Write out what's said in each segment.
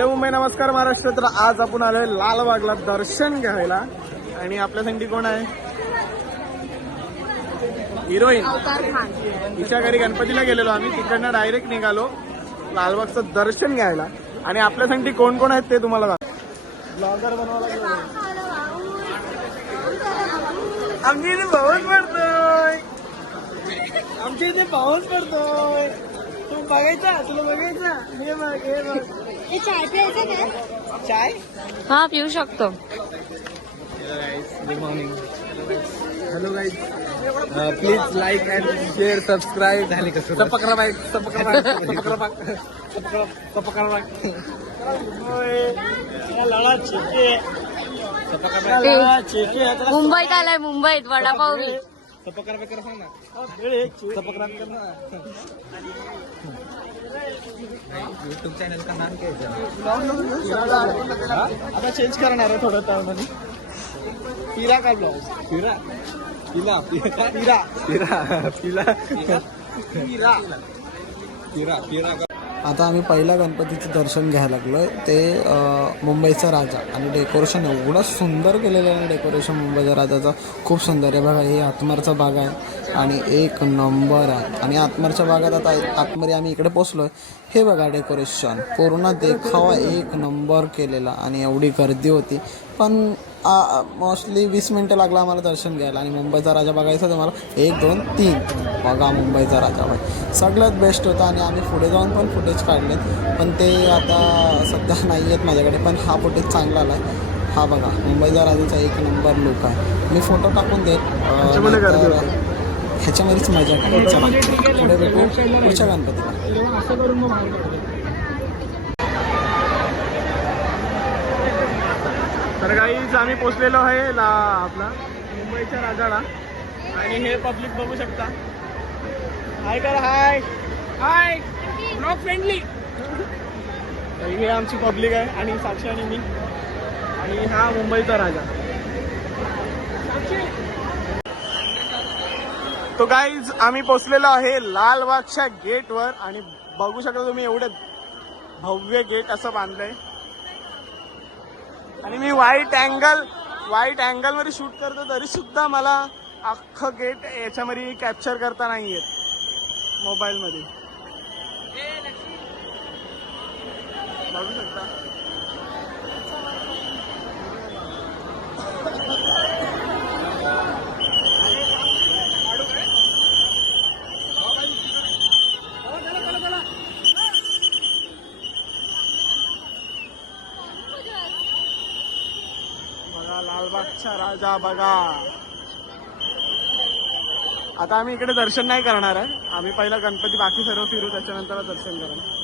Hello Mumbai नमस्कार महाराष्ट्र. तर आज आपण आलोय लालबागला दर्शन घ्यायला. आणि आपल्यासाठी कोण आहे? हिरोईन. तिच्या घरी गणपतीला गेलेलो आम्ही. तिकडनं डायरेक्ट निघालो लालबागचं दर्शन घ्यायला. आणि आपल्यासाठी कोण कोण आहेत ते तुम्हाला ब्लॉगर बनवायला. आमच्या इथे पाऊस पडतोय. आमच्या इथे पाऊस पडतोय. तू बघायचा तुला बघायचा? हे बघ हे बघ. चाय प्यायचं काय चाय? हा पिऊ शकतो. Good morning hello guys please like and share subscribe झाले कसं सपकरा बाईक सपकरा सपकरा सपकरा सपकरा मुंबईत आलाय मुंबईत वडापाव. सपकरा बेकर सांग ना सपकरा कर ना यूट्यूब चॅनल का नाम क्या है आता चेंज करणार आहे थोडं त्यामध्ये पिरा का ब्लॉग पिरा पिला पिरा पिरा पिला पिरा पिरा पिरा का आता आम्ही पहिल्या गणपतीचं दर्शन घ्यायला लागलो ते मुंबईचा राजा आणि डेकोरेशन एवढं सुंदर केलेलं आहे डेकोरेशन मुंबईच्या राजाचं. खूप सुंदर आहे बघा हे आतमरचा बाग आहे आणि एक नंबर आहे. आणि आतमरच्या भागात आता आतमध्ये आम्ही इकडे पोचलो आहे हे बघा डेकोरेशन पूर्ण देखावा एक नंबर केलेला आणि एवढी गर्दी होती. पण मोस्टली वीस मिनटं लागला आम्हाला दर्शन घ्यायला आणि मुंबईचा राजा बघायचा होता मला एक दोन तीन. बघा मुंबईचा राजा बाई सगळ्यात बेस्ट होता आणि आम्ही पुढे जाऊन पण फुटेज काढलेत. पण ते आता सध्या नाही आहेत माझ्याकडे पण हा फुटेज चांगला आला आहे हा बघा मुंबईचा राजाचा एक नंबर लुक आहे. मी फोटो टाकून देत. ह्याच्यामध्येच मजा आहे चला पुढे भेटू. पुढच्या गणपतीला. तर काहीच आम्ही पोचलेलो आहे ला आपला मुंबईच्या राजाला. आणि हे पब्लिक बघू शकता. हाय कर हाय हाय ब्लॉग फ्रेंडली हे आमची पब्लिक आहे आणि साक्षी आणि मी. आणि हा मुंबईचा राजा. तो गाईज आम्ही पोचलेलो आहे लालबागच्या गेटवर आणि बघू शकता तुम्ही एवढे भव्य गेट असं बांधलंय. आणि मी वाईट अँगल वाईट अँगलमध्ये शूट करतो तरी सुद्धा मला अख्खं गेट याच्यामध्ये कॅप्चर करता नाही येत. मोबाईल मध्ये. बघू शकता बघा अच्छा राजा बघा. आता आम्ही इकडे दर्शन नाही करणार आहे. आम्ही पहिला गणपती बाकी सर्व फिरू त्याच्यानंतर दर्शन करणार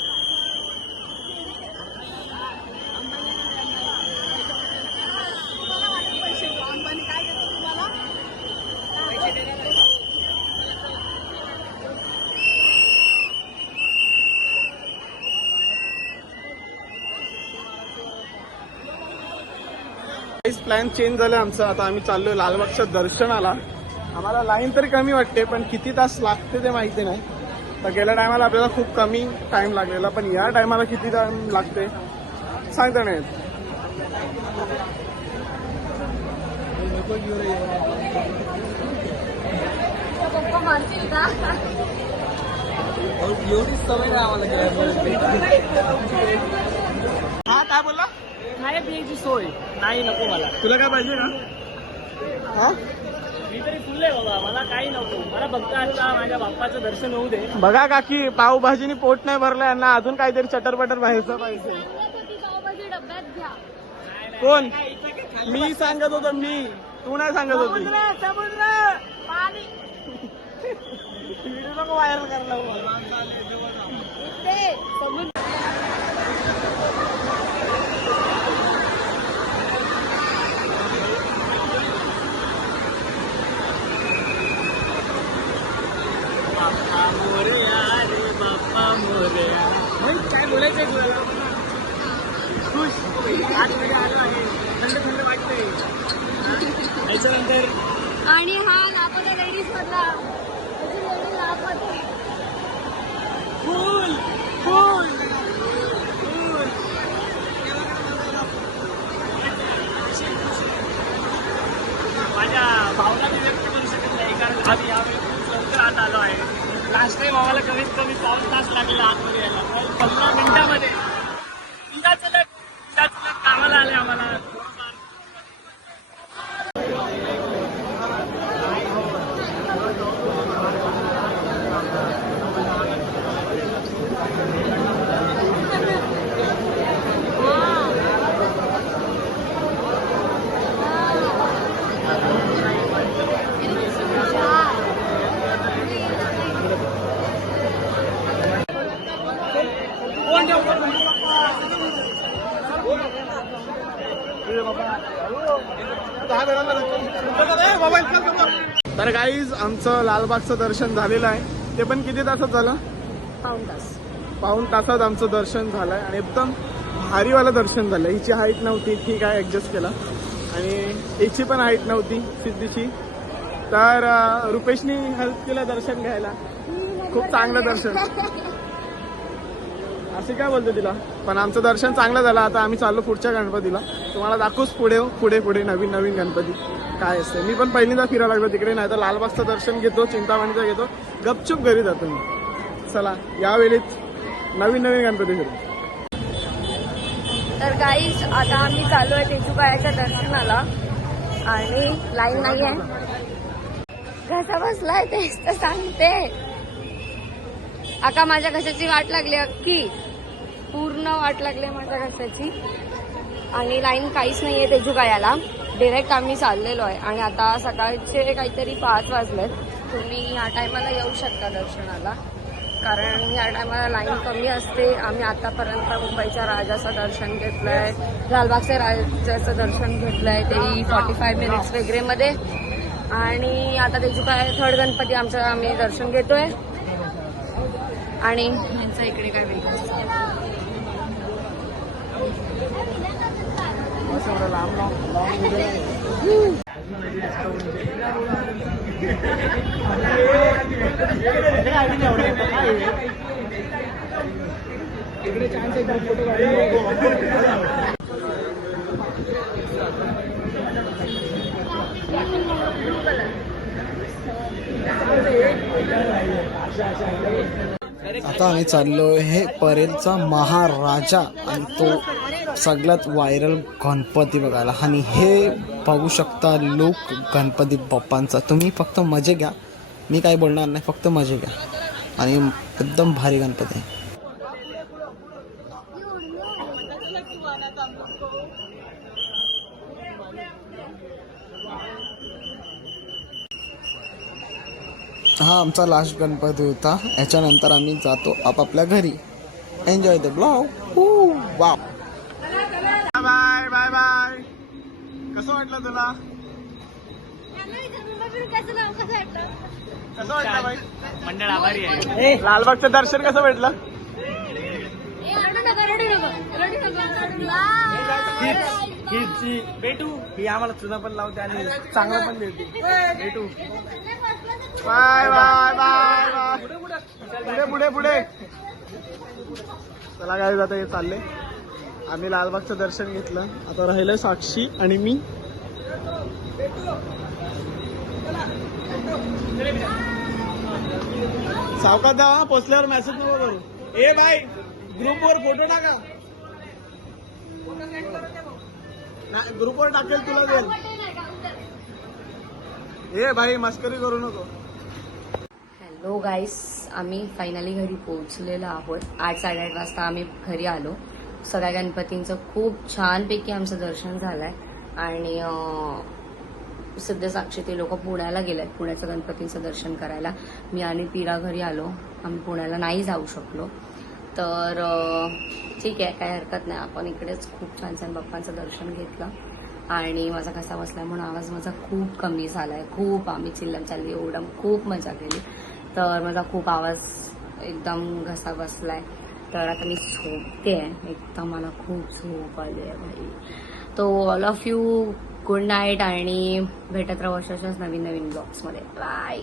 प्लॅन चेंज झालं आमचं. आता आम्ही चाललोय लालबागच्या दर्शनाला. आम्हाला लाईन तरी कमी वाटते पण किती तास लागते ते माहिती नाही. तर गेल्या टायमाला आपल्याला खूप कमी टाइम लागलेला पण या टायमाला किती टाइम लागते? सांगता नाही हा काय बोलला? पिण्याची सोय नाही नको मला. तुला काय पाहिजे का हा? मी तरी फुलले बाबा मला काही नको. मला फक्त आता माझ्या बाप्पाचं दर्शन होऊ दे. बघा काकी पावभाजीनी पोट नाही भरलं यांना अजून काहीतरी चटरपटर व्हायचं पाहिजे पावभाजी डब्यात घ्या. कोण? मी सांगत होतो मी. तू नाही सांगत होती. समुद्र पाणी. व्हिडिओ नको व्हायरल इथे समुद्र. मोरया रे बाप्पा मोरया काय बोलायचंय तुला? खुश. आतमध्ये आलो आहे थंड थंड वाटतंय. त्याच्यानंतर आणि हा लापता लेडीज मधला. फुल आहे लास्ट टाइम आम्हाला कमीत कमी पाऊस तास लागेल आतमध्ये यायला पण पंधरा मिनिटामध्ये तिलाच उलट तिलाच उलट कामाला आले आम्हाला तर काहीच आमचं लालबागचं दर्शन झालेलं आहे. ते पण किती तासात झालं? पाऊन तास. पाऊन तासात आमचं दर्शन झालंय आणि एकदम भारीवालं दर्शन झालं हिची हाईट नव्हती ठीक आहे ऍडजस्ट केला. आणि हिची पण हाईट नव्हती सिद्धीची. तर रुपेशनी हेल्प केलं दर्शन घ्यायला. खूप चांगलं दर्शन. असे काय बोलतो तिला? पण आमचं दर्शन चांगलं झालं. आता आम्ही चाललो पुढच्या गणपतीला. तुम्हाला दाखवूच पुढे पुढे पुढे नवीन नवीन गणपती. काय असते मी पण पहिल्यांदा फिरायला लागलो तिकडे नाही तर लालबागचं दर्शन घेतो चिंतामणीचं घेतो. गपचूप घरी जातो मी चला यावेळीत नवीन नवीन गणपती फिरू. तर काहीच आता आम्ही चालू आहे तेजुकायाच्या दर्शनाला. आणि लाईन नाही आहे. घसा बसलाय तेच तर सांगते. आका माझ्या घशाची वाट लागली अख्खी पूर्ण वाट लागली माझ्या घशाची. आणि लाईन काहीच नाही आहे तेजुकायाला डिरेक्ट आम्ही चाललेलो आहे. आणि आता सकाळचे काहीतरी पाच वाजलेत. तुम्ही ह्या टायमाला येऊ शकता दर्शनाला. कारण ह्या टायमाला लाईन कमी असते. आम्ही आतापर्यंत मुंबईच्या राजाचं दर्शन घेतलंय. लालबागच्या राजाचं दर्शन घेतलंय. ते फॉर्टी फाय मिनिट्स वगैरेमध्ये आणि आता त्याची काय थर्ड गणपती आमचं आम्ही दर्शन घेतोय. आणि यांचं इकडे काय वेगळं? इकडे चान्स आहे फोटो काढले अच्छा अच्छा आता आम्ही चाललो हे परेलचा महाराजा आणि तो सगळ्यात व्हायरल गणपती बघायला. आणि हे बघू शकता लोक गणपती बाप्पांचा. तुम्ही फक्त मजे घ्या. मी काय बोलणार नाही फक्त मजे घ्या. आणि एकदम भारी गणपती आहे. हा आमचा लास्ट गणपती होता याच्यानंतर आम्ही जातो आपापल्या घरी enjoy the vlog wow bye bye bye कसं वाटलं तुला कसं वाटलं बाई मंडळ आभारी आहे लालबागचं दर्शन कसं भेटलं भेटू ही आम्हाला चुना पण लावते आणि चांगलं पण देते भेटू बाय बाय बाय बाय. पुढे पुढे. पुढे चला काय आता हे चालले. आम्ही लालबागचं दर्शन घेतलं. आता राहिलं साक्षी आणि मी. सावकाश द्या पोचल्यावर मेसेज नको करू. ए बाय ग्रुपवर फोटो टाका. नाही ग्रुपवर टाकेल तुला देईल. ए भाई मस्करी करू नको. हॅलो गाईस आम्ही फायनली घरी पोहोचलेलो आहोत. आठ साडेआठ वाजता आम्ही घरी आलो. सगळ्या गणपतींचं खूप छानपैकी आमचं दर्शन झालंय. आणि सध्या साक्षी ते लोक पुण्याला गेलेत पुण्याचं गणपतींचं दर्शन करायला. मी आणि पिरा घरी आलो. आम्ही पुण्याला नाही जाऊ शकलो. तर ठीक आहे काही हरकत नाही. आपण इकडेच खूप छान छान बाप्पांचं दर्शन घेतलं. आणि माझा कसा बसला म्हणून आवाज माझा खूप कमी झालाय. खूप आम्ही चिल्लम चालली ओढम खूप मजा केली. तर माझा खूप आवाज एकदम घसा बसलाय. तर आता मी झोपते एकदम मला खूप झोप आली आहे भाई to all of you good night आणि भेटत राहू अशाच नवीन नवीन ब्लॉग्समध्ये बाय